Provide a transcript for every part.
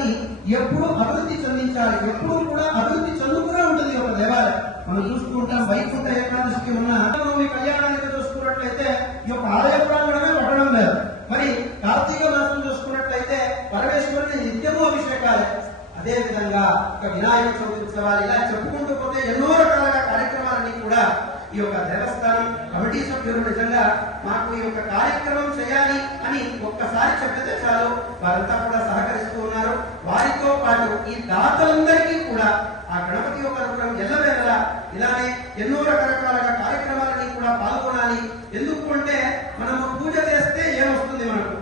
దేవాలయాన్ని ఎప్పుడు అభివృద్ధి చెందించాలి. ఎప్పుడు కూడా అభివృద్ధి చెందుతూనే ఉంటుంది ఒక దేవాలయం. మనం చూసుకుంటాం వైకుంఠ ఏకాదశికి ఉన్న ఈ కళ్యాణానికి చూసుకున్నట్లయితే ఈ యొక్క ఆలయ ప్రాంగణమే పట్టడం లేదు. మరి కార్తీక మాసం చూసుకున్నట్లయితే పరమేశ్వరుని నిత్యము అభిషేకాలే. అదే విధంగా ఒక వినాయక చవితి ఉత్సవాలు ఇలా చెప్పుకుంటూ పోతే ఎన్నో రకాలుగా కార్యక్రమాలని కూడా ఈ యొక్క దేవస్థానం. కమిటీ సభ్యులు నిజంగా మాకు ఈ యొక్క కార్యక్రమం చేయాలి అని ఒక్కసారి చెప్పితే చాలు. వారంతా కూడా సహకరిస్తూ ఉన్నారు. వారితో పాటు ఈ దాతలందరికీ కూడా ఆ గణపతి యొక్క అనుగ్రహం ఎల్లవేళలా ఇలానే ఎన్నో రకరకాలుగా కార్యక్రమాలని కూడా పాల్గొనాలి. ఎందుకు అంటే మనము పూజ చేస్తే ఏమొస్తుంది మనకు?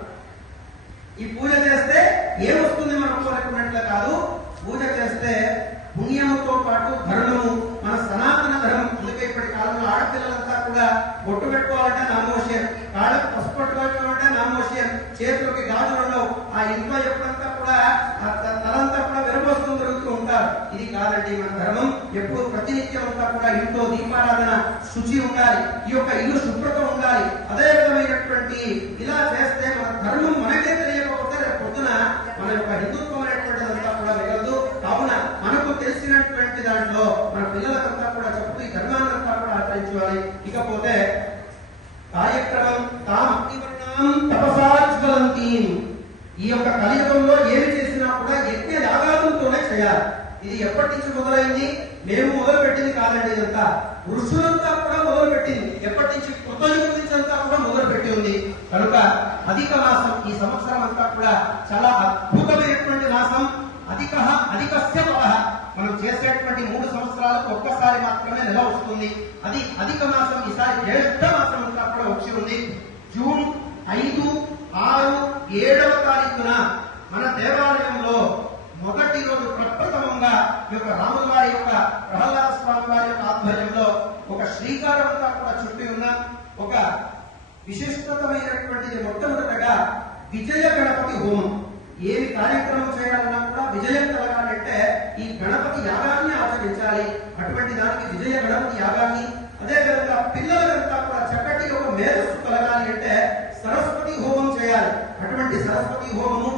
ఈ పూజ చేస్తే ఏమొస్తుంది మనకు? అనుకున్నట్లు కాదు. పూజ చేస్తే పుణ్యముతో పాటు ధర్మము ఉండవు ఇంట్లో ఎప్పుడంతా కూడా తనంతా తలంతా కూడా విరబోసుకుని తిరుగుతూ ఉంటారు. ఇది కాదండి మన ధర్మం. ఎప్పుడు ప్రతినిత్యం అంతా కూడా ఇంట్లో దీపారాధన శుచి ఉండాలి. ఈ యొక్క ఇల్లు శుభ్రత ఉండాలి. అదే విధమైనటువంటి ఇలా చేస్తే మన ధర్మం మనకే తెలియకపోతే రేపు పొద్దున మన యొక్క హిందుత్వం అనేటువంటిదంతా కూడా మిగలదు. కావున మనకు తెలిసినటువంటి దాంట్లో మన పిల్లలకంతా కూడా చెప్తూ ఈ ధర్మాన్నంతా కూడా ఆచరించాలి ఇకపోతే కార్యక్రమం తాం అగ్నివర్ణాం తపసాజ్వలంతి ఈ యొక్క కలియుగంలో ఏమి చేసినా కూడా యజ్ఞ యాగాదులతోనే చేయాలి ఇది ఎప్పటి నుంచి మొదలైంది? మేము మొదలు పెట్టింది కాదండి ఇదంతా. ఋషులంతా కూడా మొదలు పెట్టింది ఎప్పటి నుంచి? కొత్త యుగం నుంచి అంతా కూడా మొదలు పెట్టి ఉంది. కనుక అధిక మాసం ఈ సంవత్సరం అంతా కూడా చాలా అద్భుతమైనటువంటి మాసం. అధిక అధికస్య మనం చేసేటువంటి మూడు సంవత్సరాలకు ఒక్కసారి మాత్రమే నెల వస్తుంది. అది అధిక మాసం ఈసారి జ్యేష్ఠ మాసం అంతా కూడా వచ్చి ఉంది. జూన్ ఐదు ఆరు ఏడవ తారీఖున మన దేవాలయంలో మొదటి రోజు ప్రప్రథమంగా ఈ యొక్క రాముల వారి యొక్క ప్రహ్లాద స్వామి వారి యొక్క ఆధ్వర్యంలో ఒక శ్రీకారం అంతా కూడా చుట్టి ఉన్న. ఒక విశిష్టతమైనటువంటిది మొట్టమొదటగా విజయ గణపతి హోమం. ఏమి కార్యక్రమం చేయాలన్నా కూడా విజయం కలగాలంటే ఈ గణపతి యాగాన్ని ఆచరించాలి. అటువంటి దానికి విజయ గణపతి యాగాన్ని అదే విధంగా పిల్లలంతా కూడా చక్కటి ఒక మేధస్సు కలగాలి అంటే సరస్వతి హోమం చేయాలి. అటువంటి సరస్వతి హోమము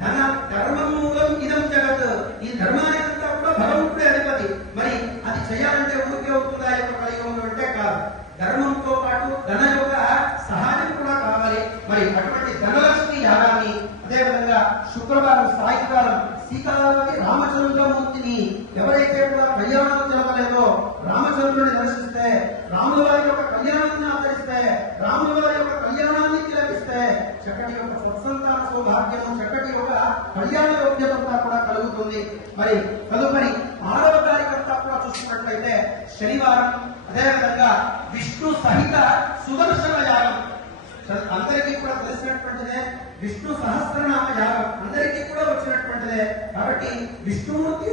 ధన ధర్మం మూలం ఇదం జగత్ ఈ ధర్మానికంతా కూడా భగవంతుడే అధిపతి మరి అది చేయాలంటే ఊరికే అవుతుందా ఈ యొక్క కలియుగంలో అంటే కాదు ధర్మంతో పాటు ధన యొక్క సహాయం కూడా కావాలి మరి అటువంటి ధనలక్ష్మి యాగాన్ని అదేవిధంగా శుక్రవారం సాయంకాలం సీతారామకి రామచంద్రమూర్తిని ఎవరైతే కూడా కళ్యాణం జరగలేదో రామచంద్రుని దర్శిస్తే రాముల వారి యొక్క కళ్యాణాన్ని ఆచరిస్తే రాముల వారి యొక్క కళ్యాణాన్ని తిలకిస్తే చక్కటి యొక్క సత్సంతాన సౌభాగ్యం చక్కటి యొక్క కళ్యాణ యోగ్యత కూడా కలుగుతుంది. మరి తదుపరి ఆరవ కార్యకర్త కూడా చూసుకున్నట్లయితే శనివారం అదేవిధంగా విష్ణు సహిత సుదర్శన యాగం అందరికీ కూడా తెలిసినటువంటిదే విష్ణు సహస్రనామ యాగం. కాబట్టి విష్ణుమూర్తి